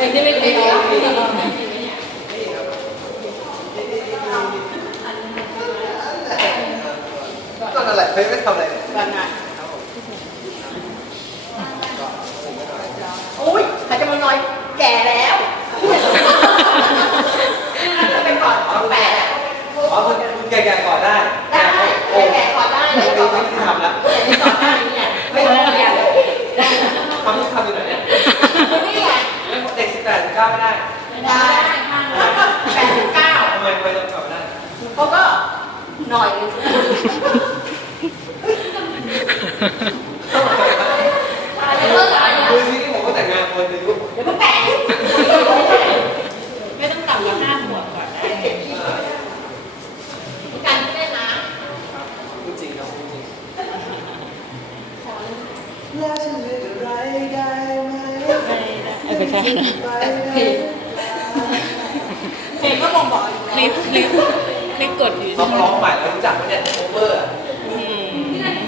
เองที่ไม่เคยร้องนี่ครับก็นั่นแหละเคยไม่ทำอะไรเลยวันงานครับผมอุ้ยใจะมานอยแก่แล้วจะไปก่อนแปดอ๋อคุณคุณแก่ๆก่อนได้ ได้โอ้แก่ก่อนได้ไม่เลยไม่ไม่ทำแล้วไม่ได้เนี่ย ทำที่ทำอยู่ไหนเนี่ย นี่ไง เด็กสิบแปดสิบเก้าไม่ได้ ได้แปดสิบเก้าทำไมไมต้องกลับได้เขาก็หน่อยนึงคือที่ผมก็แต่งงานคนหนึ่งเดี๋ยวก็แปดไม่ต้องกลับมาห้าขวบก่อนได้การเล่นนะพูดจริงครับพูดจริงแล้วฉันเลืออะไรได้ไหมไม่ใช่นะ คลิปคลิปคลิปกดอยู่เขาร้องใหม่แล้วรู้จักไหมเนี่ยโอเวอร์อะอืม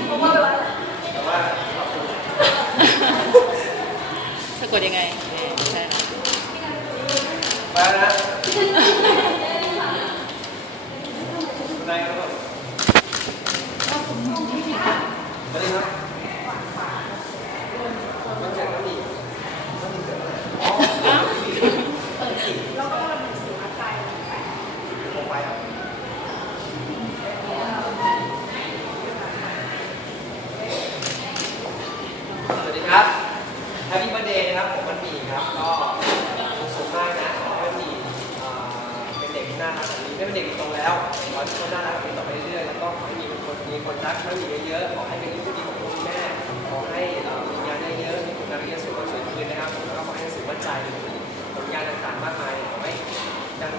เพราะว่าแบบแต่ว่าสะกดยังไงเออใช่นะไปแล้วนะคุณนายครับสวัสดีครับมันเกิดแล้วนี่มันเกิดอะไรอ๋อแล้วก็หนังสือมาใจลงไปครับ สวัสดีครับ Happy Birthday นะครับ ผมมันหมีครับ ก็สุขมากนะขอให้มันหมีเอ่อเป็นเด็กที่น่ารักแบบนี้ไม่เป็นเด็กที่โตแล้วข อนกคนน่ารักแบบนี้ต่อไปเรื่อยๆแล้วก็ขอให้มีคนมีคนรักมันหมีเยอะๆขอให้เป็นลูกที่ดีของคุณแม่ขอให้มีงานเยอะๆมีผลงานเยอะๆสวยๆสวยคืนนะครับแล้วก็ขอให้สื่อมั่นใจผลงานต่างๆมากมายขอให้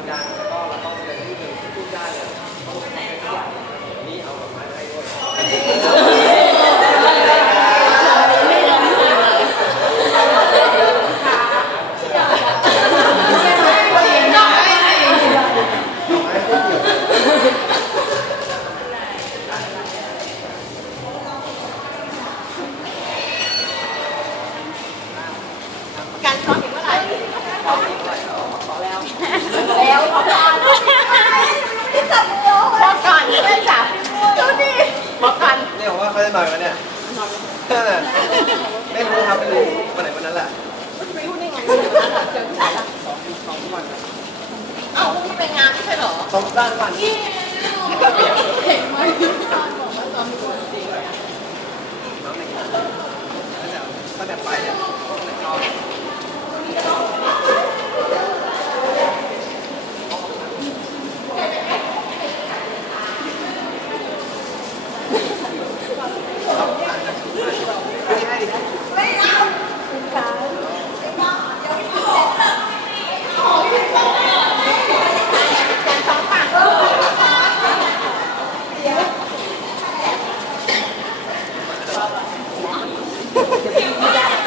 ดังๆ แล้วก็เราต้องเรียนรู้เรื่องที่พูดได้เลยต้องทำให้ทุกอย่างวันนี้เอาดอกไม้มาให้ด้วย การซ้อมอีกเมื่อไหร่ขอแล้วแล้วขอก่อนขอก่อนไม่จับดูดิขอก่อน เนี่ยผมว่าเขาจะหน่อยวะเนี่ยนั่นน่ะไม่รู้ครับไม่รู้วันไหนวันนั้นแหละไม่รู้ได้ไงเจอที่ไหนล่ะสองสองวันครับเอ้าพรุ่งนี้เป็นงานไม่ใช่เหรอสองด้านวันเห็นไหมตอนบอกว่าซ้อมตัวจริงน้องหนึ่งตั้งแต่ตั้งแต่ไปเนี่ยชอบ ไม่เอาการซ้อมปาก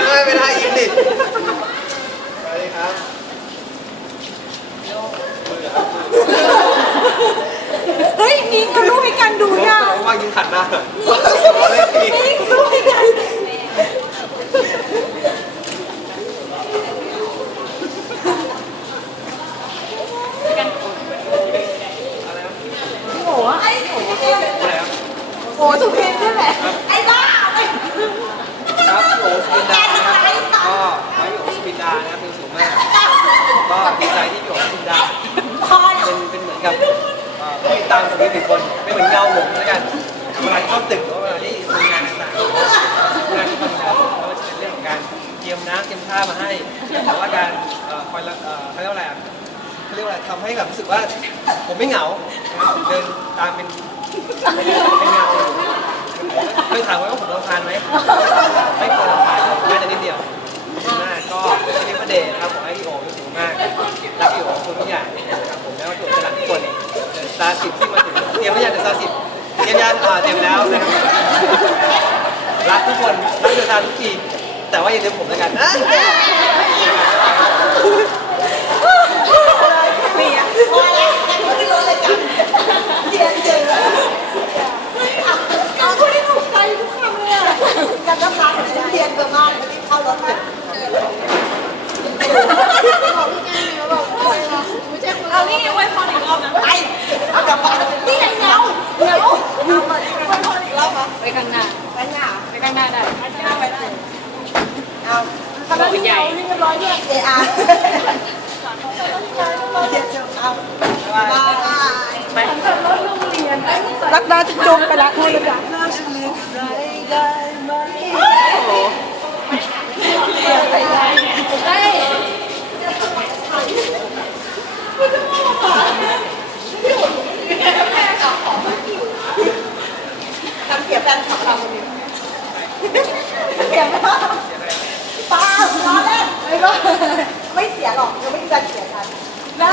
ไม่ไม่ ได้ยิ้มดิสวัสดีครับเฮ้ยนิ้งเอารูปให้กันดูผมยัง ว่ายิ้มขัดหน้าเล่นดีนิ้งรูปให้กัน อะไรครับ โอ้ไอ้โอ้ อะไรครับ โหสุพินนี่แหละ ไอ้บ้าไอ้ ครับโอ้สปินดานะครับก็ขอให้พี่โอ้สปินดานะครับเป็นสูงมากก็ดีใจที่พี่โอ้สปินดา พอ เป็นเป็นเหมือน กับเอ่ตามผมเป็นหนึ่งคนไม่เหมือนเงาผมแล้วกันเวลาที่เข้าตึกหรือว่าเวลาที่ทำงานต่างๆงานที่ทำงานไม่ว่าจะเป็นเรื่องของการเตรียมน้ำเตรียมท่ามาให้หรือว่าการคอยเอ่อเขาเรียกว่าอะไรเขาเรียกว่าอะไรทำให้แบบรู้สึกว่าผมไม่เหงาเดินตามเป็นเป็นเงาเคยถามว่าผมรำคาญไหมไม่เคยรำคาญแม้แต่นิดเดียว ยัรียันอ่าเตรียมแล้วนะครับรักทุกคนรักเดือนทาทุกทีแต่ว่าอย่าลืมผมด้วยกันอะนี่อะพอแล้วงั้นขึ้รถเลยจ้ะเดี๋ยวเจอเอาคนที่ถูใจทุกคำเลยอะจันทพัฒน์เรียนเบอร์มากรีบเข้ารถไปเอานี่ไว้พออีกรอบนะไปเอากลับบ้าน เอาไปข้างหน้าไปข้างหน้าไปข้างหน้าได้ข้างหน้าไปได้เอาทำแล้วที่เราเรียบร้อยด้วยเออาร์รักดาจุ๊บไปละกให้เลยจ้ ฟนคลับเราคนนี้เสียไหมป้าป้าล้อเล่นไม่ก็ไม่เสียหรอกยังไม่มีการเสียกันนะ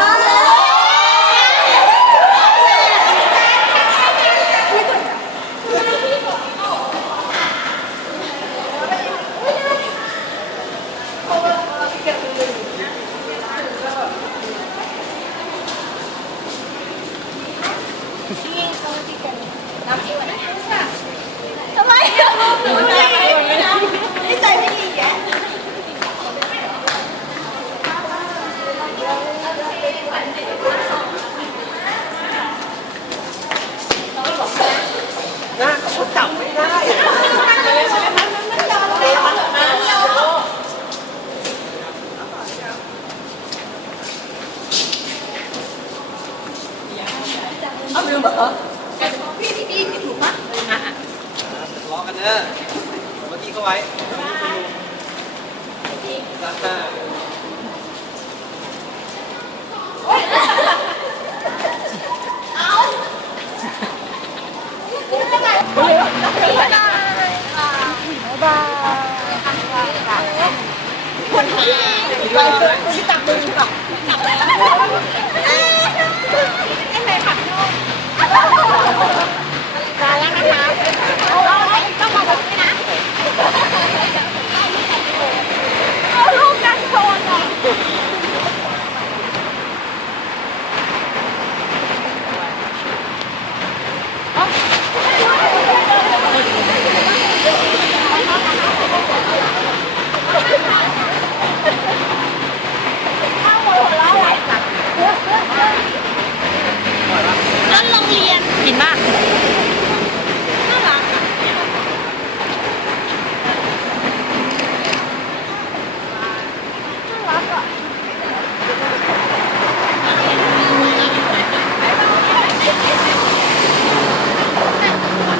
ทำไมอะหนูใจไม่ดีนะนี่ใจไม่ดีแก นะเขาจับไม่ได้ เอาลืมเหรอพี่พี่พี่พี่ถูกปะอะล้อกันเนอะเมื่อกี้เข้าไว้รักหน้าพี่จับมือค่ะจับแล้วไอ้แม่ขับโน่ กินมาก